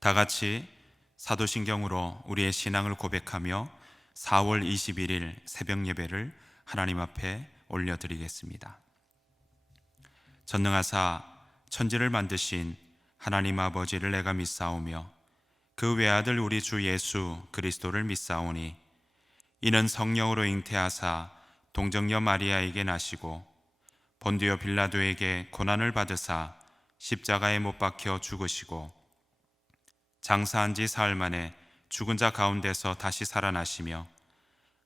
다 같이 사도신경으로 우리의 신앙을 고백하며 4월 21일 새벽 예배를 하나님 앞에 올려드리겠습니다. 전능하사 천지를 만드신 하나님 아버지를 내가 믿사오며 그 외아들 우리 주 예수 그리스도를 믿사오니 이는 성령으로 잉태하사 동정녀 마리아에게 나시고 본디오 빌라도에게 고난을 받으사 십자가에 못 박혀 죽으시고 장사한 지 사흘 만에 죽은 자 가운데서 다시 살아나시며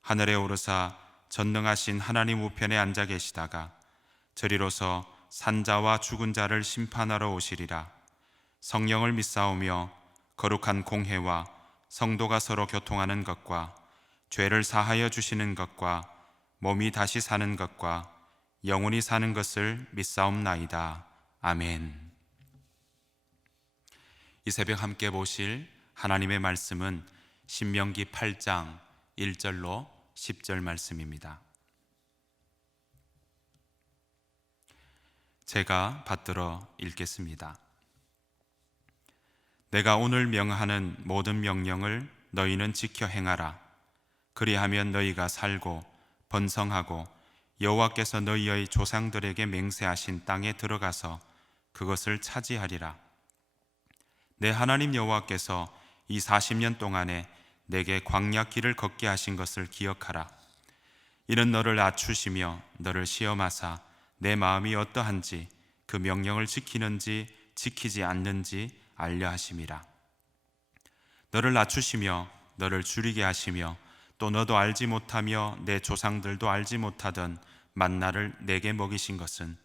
하늘에 오르사 전능하신 하나님 우편에 앉아 계시다가 저리로서 산자와 죽은 자를 심판하러 오시리라. 성령을 믿사오며 거룩한 공회와 성도가 서로 교통하는 것과 죄를 사하여 주시는 것과 몸이 다시 사는 것과 영원히 사는 것을 믿사옵나이다. 아멘. 이 새벽 함께 보실 하나님의 말씀은 신명기 8장 1절로 10절 말씀입니다. 제가 받들어 읽겠습니다. 내가 오늘 명하는 모든 명령을 너희는 지켜 행하라. 그리하면 너희가 살고 번성하고 여호와께서 너희의 조상들에게 맹세하신 땅에 들어가서 그것을 차지하리라. 내 하나님 여호와께서 이 40년 동안에 내게 광야 길을 걷게 하신 것을 기억하라. 이는 너를 낮추시며 너를 시험하사 내 마음이 어떠한지 그 명령을 지키는지 지키지 않는지 알려 하심이라. 너를 낮추시며 너를 줄이게 하시며 또 너도 알지 못하며 내 조상들도 알지 못하던 만나를 내게 먹이신 것은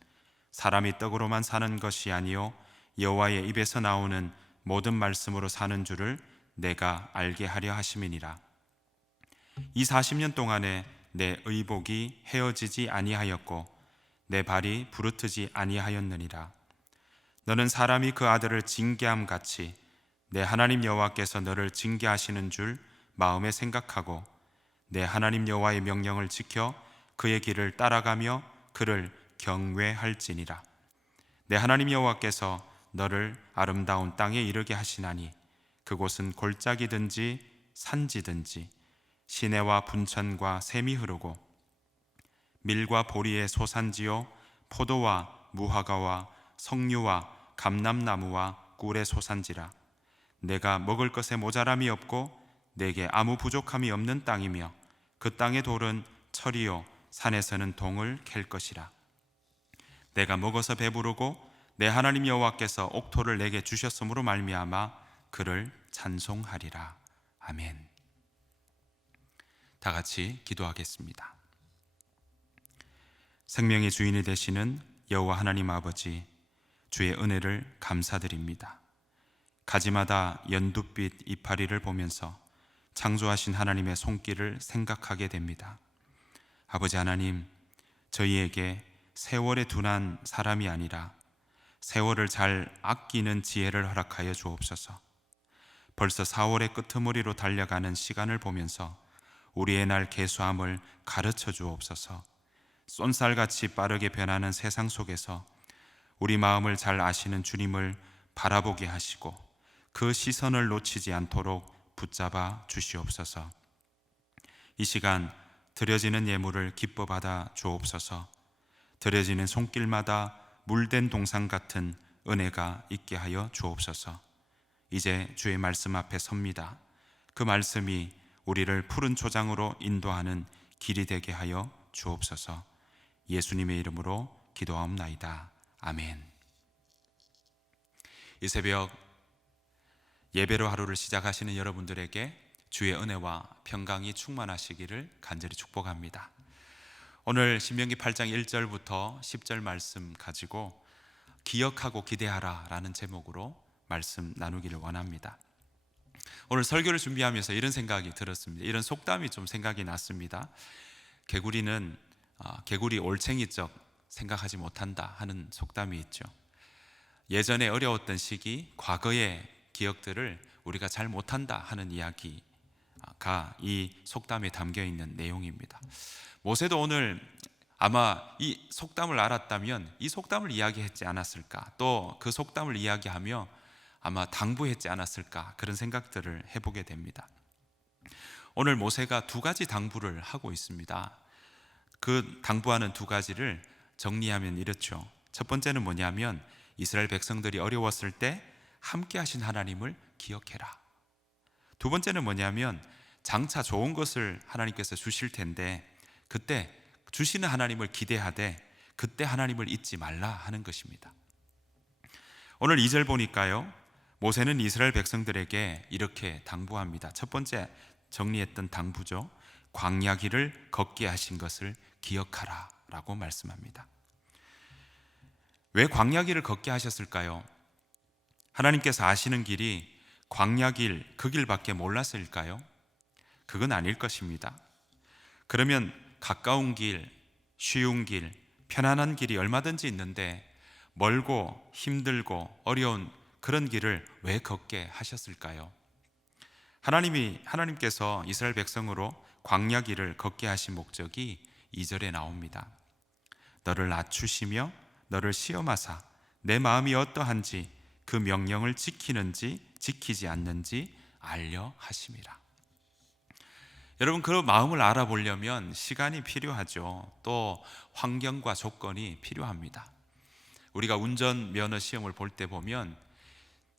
사람이 떡으로만 사는 것이 아니요 여호와의 입에서 나오는 모든 말씀으로 사는 줄을 내가 알게 하려 하심이니라. 이 40년 동안에 내 의복이 헤어지지 아니하였고 내 발이 부르트지 아니하였느니라. 너는 사람이 그 아들을 징계함 같이 내 하나님 여호와께서 너를 징계하시는 줄 마음에 생각하고 내 하나님 여호와의 명령을 지켜 그의 길을 따라가며 그를 경외할지니라. 내 하나님 여호와께서 너를 아름다운 땅에 이르게 하시나니 그곳은 골짜기든지 산지든지 시내와 분천과 샘이 흐르고 밀과 보리의 소산지요 포도와 무화과와 석류와 감람나무와 꿀의 소산지라. 내가 먹을 것에 모자람이 없고 내게 아무 부족함이 없는 땅이며 그 땅의 돌은 철이요 산에서는 동을 캘 것이라. 내가 먹어서 배부르고 내 하나님 여호와께서 옥토를 내게 주셨으므로 말미암아 그를 찬송하리라. 아멘. 다 같이 기도하겠습니다. 생명의 주인이 되시는 여호와 하나님 아버지, 주의 은혜를 감사드립니다. 가지마다 연두빛 이파리를 보면서 창조하신 하나님의 손길을 생각하게 됩니다. 아버지 하나님, 저희에게 세월에 둔한 사람이 아니라 세월을 잘 아끼는 지혜를 허락하여 주옵소서. 벌써 4월의 끄트머리로 달려가는 시간을 보면서 우리의 날 계수함을 가르쳐 주옵소서. 쏜살같이 빠르게 변하는 세상 속에서 우리 마음을 잘 아시는 주님을 바라보게 하시고 그 시선을 놓치지 않도록 붙잡아 주시옵소서. 이 시간 드려지는 예물을 기뻐 받아 주옵소서. 드려지는 손길마다 물된 동상 같은 은혜가 있게 하여 주옵소서. 이제 주의 말씀 앞에 섭니다. 그 말씀이 우리를 푸른 초장으로 인도하는 길이 되게 하여 주옵소서. 예수님의 이름으로 기도하옵나이다. 아멘. 이 새벽 예배로 하루를 시작하시는 여러분들에게 주의 은혜와 평강이 충만하시기를 간절히 축복합니다. 오늘 신명기 8장 1절부터 10절 말씀 가지고 기억하고 기대하라 라는 제목으로 말씀 나누기를 원합니다. 오늘 설교를 준비하면서 이런 생각이 들었습니다. 이런 속담이 좀 생각이 났습니다. 개구리는 개구리 올챙이적 생각하지 못한다 하는 속담이 있죠. 예전에 어려웠던 시기, 과거의 기억들을 우리가 잘 못한다 하는 이야기가 이 속담에 담겨 있는 내용입니다. 모세도 오늘 아마 이 속담을 알았다면 이 속담을 이야기했지 않았을까, 또 그 속담을 이야기하며 아마 당부했지 않았을까, 그런 생각들을 해보게 됩니다. 오늘 모세가 두 가지 당부를 하고 있습니다. 그 당부하는 두 가지를 정리하면 이렇죠. 첫 번째는 뭐냐면 이스라엘 백성들이 어려웠을 때 함께 하신 하나님을 기억해라. 두 번째는 뭐냐면 장차 좋은 것을 하나님께서 주실 텐데 그때 주시는 하나님을 기대하되 그때 하나님을 잊지 말라 하는 것입니다. 오늘 2절 보니까요, 모세는 이스라엘 백성들에게 이렇게 당부합니다. 첫 번째 정리했던 당부죠. 광야 길을 걷게 하신 것을 기억하라 라고 말씀합니다. 왜 광야 길을 걷게 하셨을까요? 하나님께서 아시는 길이 광야 길, 그 길밖에 몰랐을까요? 그건 아닐 것입니다. 그러면 가까운 길, 쉬운 길, 편안한 길이 얼마든지 있는데 멀고 힘들고 어려운 그런 길을 왜 걷게 하셨을까요? 하나님께서 이스라엘 백성으로 광야 길을 걷게 하신 목적이 2절에 나옵니다. 너를 낮추시며 너를 시험하사 내 마음이 어떠한지 그 명령을 지키는지 지키지 않는지 알려 하심이라. 여러분, 그 마음을 알아보려면 시간이 필요하죠. 또 환경과 조건이 필요합니다. 우리가 운전면허 시험을 볼 때 보면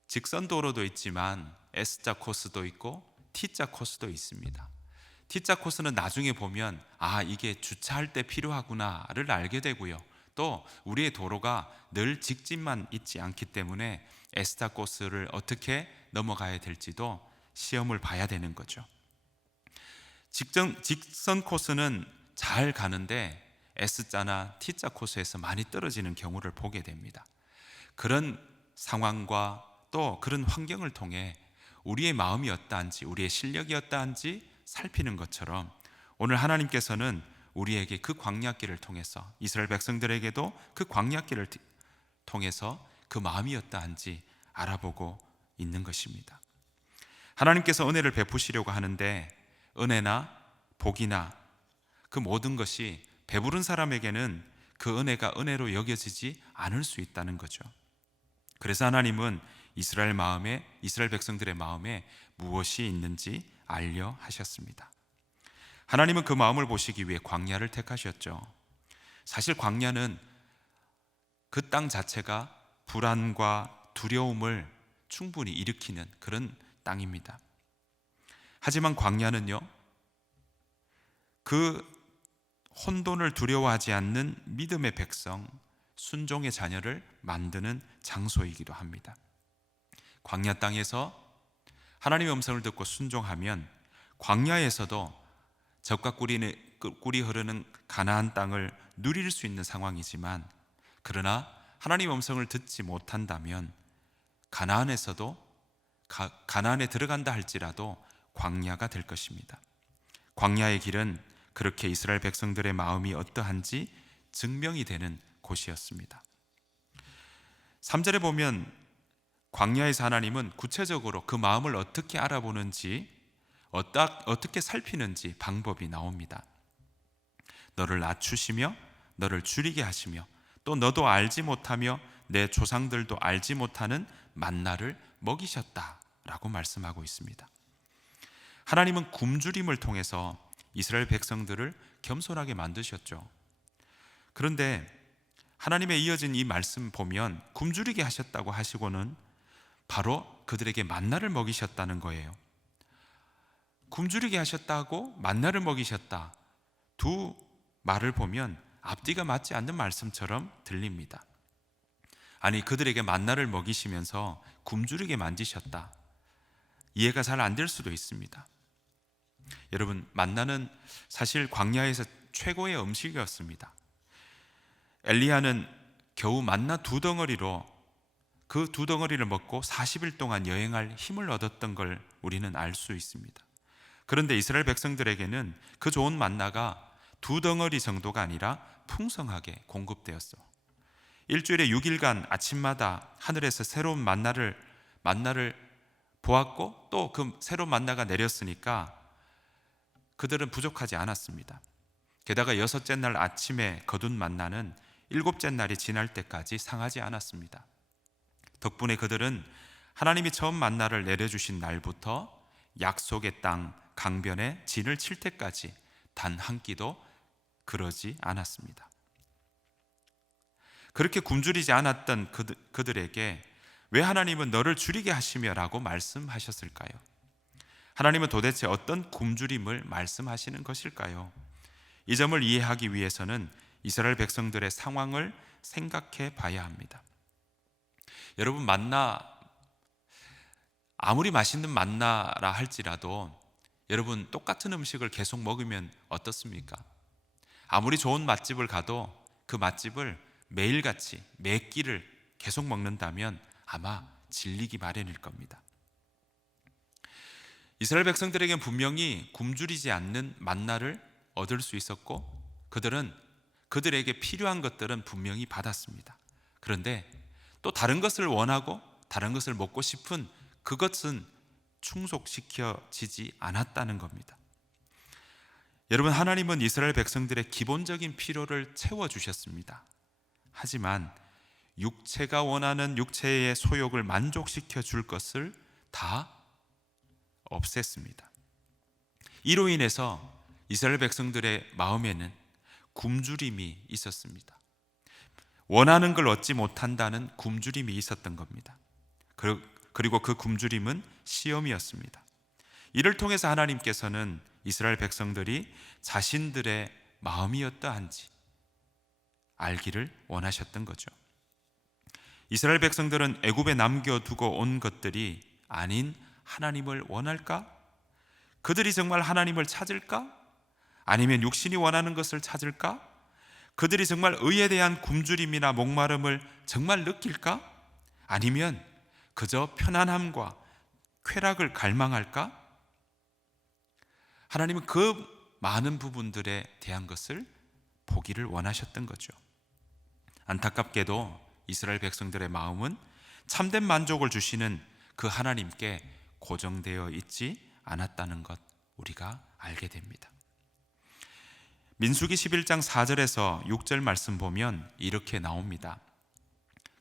직선 도로도 있지만 S자 코스도 있고 T자 코스도 있습니다. T자 코스는 나중에 보면 이게 주차할 때 필요하구나를 알게 되고요. 또 우리의 도로가 늘 직진만 있지 않기 때문에 S자 코스를 어떻게 넘어가야 될지도 시험을 봐야 되는 거죠. 직선 코스는 잘 가는데 S자나 T자 코스에서 많이 떨어지는 경우를 보게 됩니다. 그런 상황과 또 그런 환경을 통해 우리의 마음이 어떠한지, 우리의 실력이 어떠한지 살피는 것처럼 오늘 하나님께서는 우리에게 그 광야길을 통해서, 이스라엘 백성들에게도 그 광야길을 통해서 그 마음이 어떠한지 알아보고 있는 것입니다. 하나님께서 은혜를 베푸시려고 하는데 은혜나 복이나 그 모든 것이 배부른 사람에게는 그 은혜가 은혜로 여겨지지 않을 수 있다는 거죠. 그래서 하나님은 이스라엘 백성들의 마음에 무엇이 있는지 알려 하셨습니다. 하나님은 그 마음을 보시기 위해 광야를 택하셨죠. 사실 광야는 그 땅 자체가 불안과 두려움을 충분히 일으키는 그런 땅입니다. 하지만 광야는요, 그 혼돈을 두려워하지 않는 믿음의 백성, 순종의 자녀를 만드는 장소이기도 합니다. 광야 땅에서 하나님의 음성을 듣고 순종하면 광야에서도 젖과 꿀이 흐르는 가나안 땅을 누릴 수 있는 상황이지만, 그러나 하나님의 음성을 듣지 못한다면 가나안에서도 가나안에 들어간다 할지라도 광야가 될 것입니다. 광야의 길은 그렇게 이스라엘 백성들의 마음이 어떠한지 증명이 되는 곳이었습니다. 3절에 보면 광야에서 하나님은 구체적으로 그 마음을 어떻게 알아보는지, 어떻게 살피는지 방법이 나옵니다. 너를 낮추시며 너를 줄이게 하시며 또 너도 알지 못하며 내 조상들도 알지 못하는 만나를 먹이셨다라고 말씀하고 있습니다. 하나님은 굶주림을 통해서 이스라엘 백성들을 겸손하게 만드셨죠. 그런데 하나님의 이어진 이 말씀 보면 굶주리게 하셨다고 하시고는 바로 그들에게 만나를 먹이셨다는 거예요. 굶주리게 하셨다고 만나를 먹이셨다, 두 말을 보면 앞뒤가 맞지 않는 말씀처럼 들립니다. 아니, 그들에게 만나를 먹이시면서 굶주리게 만드셨다, 이해가 잘 안 될 수도 있습니다. 여러분, 만나는 사실 광야에서 최고의 음식이었습니다. 엘리야는 겨우 만나 두 덩어리로 그 두 덩어리를 먹고 40일 동안 여행할 힘을 얻었던 걸 우리는 알 수 있습니다. 그런데 이스라엘 백성들에게는 그 좋은 만나가 두 덩어리 정도가 아니라 풍성하게 공급되었어. 일주일에 6일간 아침마다 하늘에서 새로운 만나를 보았고 또 그 새로운 만나가 내렸으니까 그들은 부족하지 않았습니다. 게다가 여섯째 날 아침에 거둔 만나는 일곱째 날이 지날 때까지 상하지 않았습니다. 덕분에 그들은 하나님이 처음 만나를 내려주신 날부터 약속의 땅 강변에 진을 칠 때까지 단 한 끼도 그러지 않았습니다. 그렇게 굶주리지 않았던 그들에게 왜 하나님은 너를 줄이게 하시며 라고 말씀하셨을까요? 하나님은 도대체 어떤 굶주림을 말씀하시는 것일까요? 이 점을 이해하기 위해서는 이스라엘 백성들의 상황을 생각해 봐야 합니다. 여러분, 만나, 아무리 맛있는 만나라 할지라도 여러분, 똑같은 음식을 계속 먹으면 어떻습니까? 아무리 좋은 맛집을 가도 그 맛집을 매일같이 매 끼를 계속 먹는다면 아마 질리기 마련일 겁니다. 이스라엘 백성들에겐 분명히 굶주리지 않는 만나를 얻을 수 있었고 그들은 그들에게 필요한 것들은 분명히 받았습니다. 그런데 또 다른 것을 원하고 다른 것을 먹고 싶은 그것은 충족시켜지지 않았다는 겁니다. 여러분, 하나님은 이스라엘 백성들의 기본적인 필요를 채워주셨습니다. 하지만 육체가 원하는 육체의 소욕을 만족시켜 줄 것을 다 없앴습니다. 이로 인해서 이스라엘 백성들의 마음에는 굶주림이 있었습니다. 원하는 걸 얻지 못한다는 굶주림이 있었던 겁니다. 그리고 그 굶주림은 시험이었습니다. 이를 통해서 하나님께서는 이스라엘 백성들이 자신들의 마음이 어떠한지 알기를 원하셨던 거죠. 이스라엘 백성들은 애굽에 남겨두고 온 것들이 아닌 하나님을 원할까? 그들이 정말 하나님을 찾을까? 아니면 육신이 원하는 것을 찾을까? 그들이 정말 의에 대한 굶주림이나 목마름을 정말 느낄까? 아니면 그저 편안함과 쾌락을 갈망할까? 하나님은 그 많은 부분들에 대한 것을 보기를 원하셨던 거죠. 안타깝게도 이스라엘 백성들의 마음은 참된 만족을 주시는 그 하나님께 고정되어 있지 않았다는 것 우리가 알게 됩니다. 민수기 11장 4절에서 6절 말씀 보면 이렇게 나옵니다.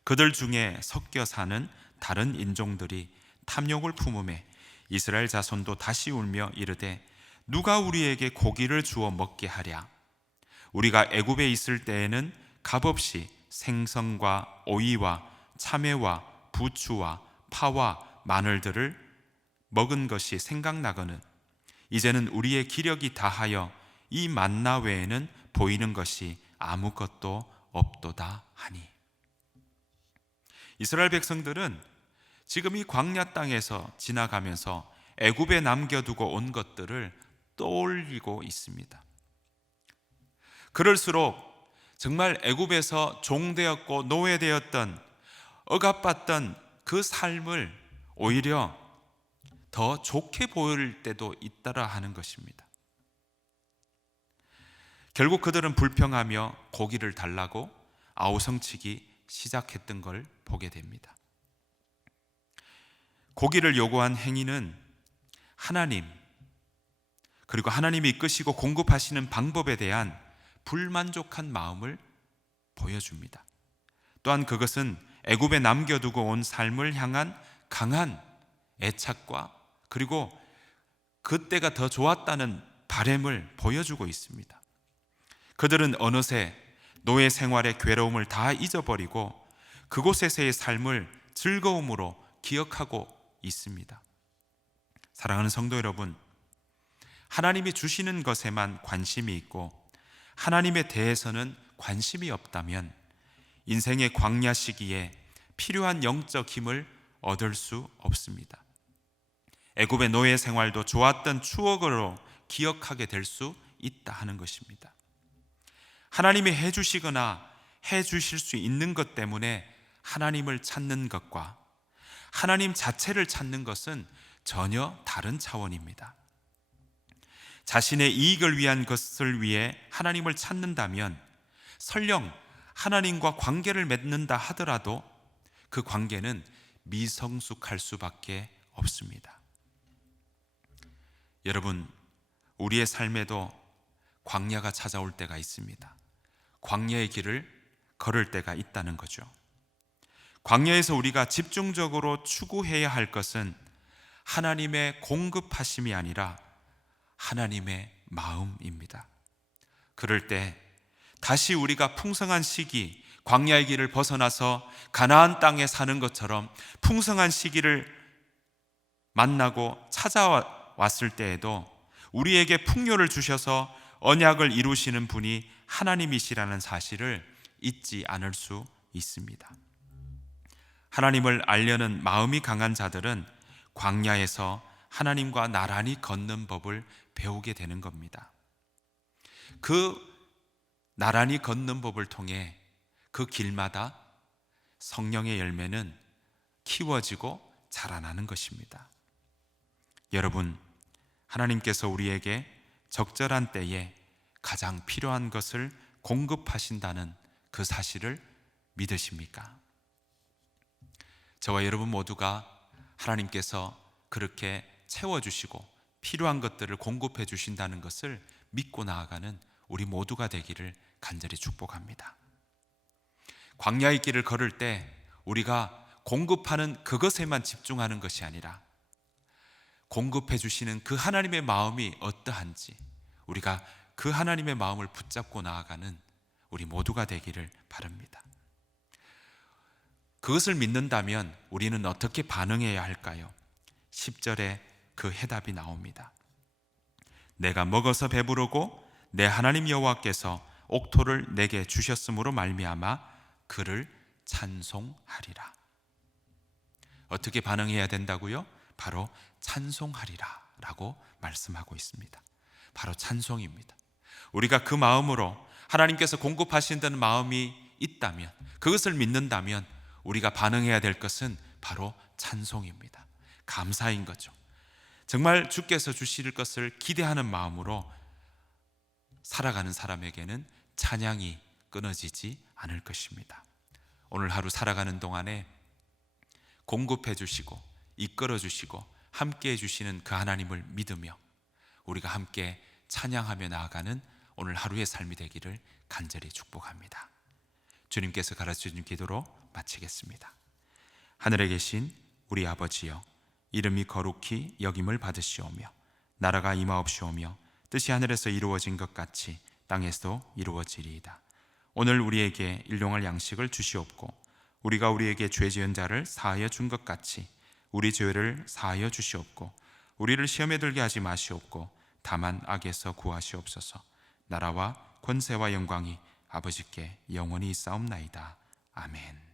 그들 중에 섞여 사는 다른 인종들이 탐욕을 품음에 이스라엘 자손도 다시 울며 이르되 누가 우리에게 고기를 주어 먹게 하랴? 우리가 애굽에 있을 때에는 값없이 생선과 오이와 참외와 부추와 파와 마늘들을 먹은 것이 생각나거늘 이제는 우리의 기력이 다하여 이 만나 외에는 보이는 것이 아무것도 없도다 하니. 이스라엘 백성들은 지금 이 광야 땅에서 지나가면서 애굽에 남겨두고 온 것들을 떠올리고 있습니다. 그럴수록 정말 애굽에서 종되었고 노예되었던 억압받던 그 삶을 오히려 더 좋게 보일 때도 있더라 하는 것입니다. 결국 그들은 불평하며 고기를 달라고 아우성치기 시작했던 걸 보게 됩니다. 고기를 요구한 행위는 하나님 그리고 하나님이 이끄시고 공급하시는 방법에 대한 불만족한 마음을 보여줍니다. 또한 그것은 애굽에 남겨두고 온 삶을 향한 강한 애착과 그리고 그때가 더 좋았다는 바램을 보여주고 있습니다. 그들은 어느새 노예 생활의 괴로움을 다 잊어버리고 그곳에서의 삶을 즐거움으로 기억하고 있습니다. 사랑하는 성도 여러분, 하나님이 주시는 것에만 관심이 있고 하나님에 대해서는 관심이 없다면 인생의 광야 시기에 필요한 영적 힘을 얻을 수 없습니다. 애굽의 노예 생활도 좋았던 추억으로 기억하게 될 수 있다 하는 것입니다. 하나님이 해주시거나 해주실 수 있는 것 때문에 하나님을 찾는 것과 하나님 자체를 찾는 것은 전혀 다른 차원입니다. 자신의 이익을 위한 것을 위해 하나님을 찾는다면 설령 하나님과 관계를 맺는다 하더라도 그 관계는 미성숙할 수밖에 없습니다. 여러분, 우리의 삶에도 광야가 찾아올 때가 있습니다. 광야의 길을 걸을 때가 있다는 거죠. 광야에서 우리가 집중적으로 추구해야 할 것은 하나님의 공급하심이 아니라 하나님의 마음입니다. 그럴 때 다시 우리가 풍성한 시기, 광야의 길을 벗어나서 가나안 땅에 사는 것처럼 풍성한 시기를 만나고 찾아왔을 때에도 우리에게 풍요를 주셔서 언약을 이루시는 분이 하나님이시라는 사실을 잊지 않을 수 있습니다. 하나님을 알려는 마음이 강한 자들은 광야에서 하나님과 나란히 걷는 법을 배우게 되는 겁니다. 그 나란히 걷는 법을 통해 그 길마다 성령의 열매는 키워지고 자라나는 것입니다. 여러분, 하나님께서 우리에게 적절한 때에 가장 필요한 것을 공급하신다는 그 사실을 믿으십니까? 저와 여러분 모두가 하나님께서 그렇게 채워주시고 필요한 것들을 공급해 주신다는 것을 믿고 나아가는 우리 모두가 되기를 간절히 축복합니다. 광야의 길을 걸을 때 우리가 공급하는 그것에만 집중하는 것이 아니라 공급해 주시는 그 하나님의 마음이 어떠한지 우리가 그 하나님의 마음을 붙잡고 나아가는 우리 모두가 되기를 바랍니다. 그것을 믿는다면 우리는 어떻게 반응해야 할까요? 10절에 그 해답이 나옵니다. 내가 먹어서 배부르고 내 하나님 여호와께서 옥토를 내게 주셨으므로 말미암아 그를 찬송하리라. 어떻게 반응해야 된다고요? 바로 찬송하리라 라고 말씀하고 있습니다. 바로 찬송입니다. 우리가 그 마음으로 하나님께서 공급하신다는 마음이 있다면, 그것을 믿는다면 우리가 반응해야 될 것은 바로 찬송입니다. 감사인 거죠. 정말 주께서 주실 것을 기대하는 마음으로 살아가는 사람에게는 찬양이 끊어지지 않을 것입니다. 오늘 하루 살아가는 동안에 공급해 주시고 이끌어 주시고 함께 해 주시는 그 하나님을 믿으며 우리가 함께 찬양하며 나아가는 오늘 하루의 삶이 되기를 간절히 축복합니다. 주님께서 가르쳐준 기도로 마치겠습니다. 하늘에 계신 우리 아버지여, 이름이 거룩히 여김을 받으시오며 나라가 임하옵시오며 뜻이 하늘에서 이루어진 것 같이 땅에서도 이루어지리이다. 오늘 우리에게 일용할 양식을 주시옵고 우리가 우리에게 죄 지은 자를 사하여 준 것 같이 우리 죄를 사하여 주시옵고 우리를 시험에 들게 하지 마시옵고 다만 악에서 구하시옵소서. 나라와 권세와 영광이 아버지께 영원히 있사옵나이다. 아멘.